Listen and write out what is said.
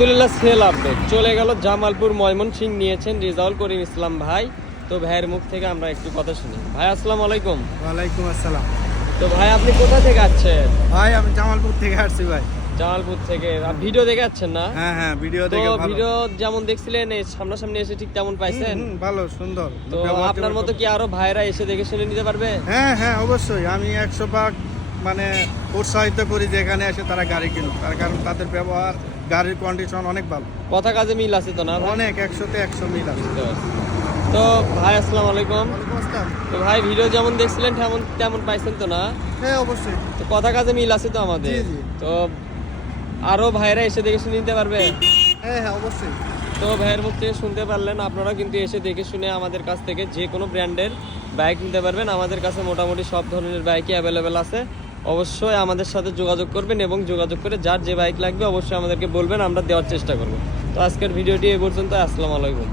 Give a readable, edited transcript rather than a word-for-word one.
আলহামদুলিল্লাহ sell update চলে গেল জামালপুর ময়মনসিংহ নিয়েছেন রেজাউল করিম ইসলাম ভাই। তো ভাইয়ের মুখ থেকে আমরা একটু কথা শুনি। ভাই আসসালামু আলাইকুম। ওয়ালাইকুম আসসালাম। তো ভাই আপনি কোথা থেকে আসছেন? ভাই আমি জামালপুর থেকে আসছি ভাই। জামালপুর থেকে ভিডিও দেখে আসছেন না? হ্যাঁ হ্যাঁ ভিডিও তো দেখে ভালো। ভিডিও যেমন দেখছিলেন এই সামনাসামনি এসে ঠিক তেমন পাইছেন? ভালো সুন্দর। তো আপনার মতো কি আরো ভাইরা এসে দেখে শুনে নিতে পারবে? হ্যাঁ হ্যাঁ অবশ্যই, আমি 100% মানে উৎসাহিত করি যে এখানে এসে তারা গাড়ি কিনুক, তার কারণ তাদের ব্যবহার, গাড়ির কন্ডিশন অনেক ভালো। কথা কাজে মিল আছে তো না ভাই? অনেক 100তে 100 মিল আছে। তো ভাই আসসালামু আলাইকুম। তো ভাই ভিডিও যেমন দেখছিলেন তেমন পাইছেন তো না? হ্যাঁ অবশ্যই। তো কথা কাজে মিল আছে তো আমাদের? জি, জি। তো আরো ভাইরা এসে দেখে শুনে নিতে পারবে? হ্যাঁ হ্যাঁ অবশ্যই। তো ভাইয়ের মুখ থেকে শুনতে পারলেন, আপনারা কিন্তু এসে দেখে শুনে আমাদের কাছ থেকে যে কোনো ব্র্যান্ডের বাইক নিতে পারবেন। আমাদের কাছে মোটামুটি সব ধরনের বাইকই অ্যাভেলেবেল আছে। অবশ্যই আমাদের সাথে যোগাযোগ করবেন এবং যোগাযোগ করে যার যে বাইক লাগবে অবশ্যই আমাদেরকে বলবেন, আমরা দেওয়ার চেষ্টা করব। তো আজকের ভিডিওটি এই পর্যন্ত। আসসালামু আলাইকুম।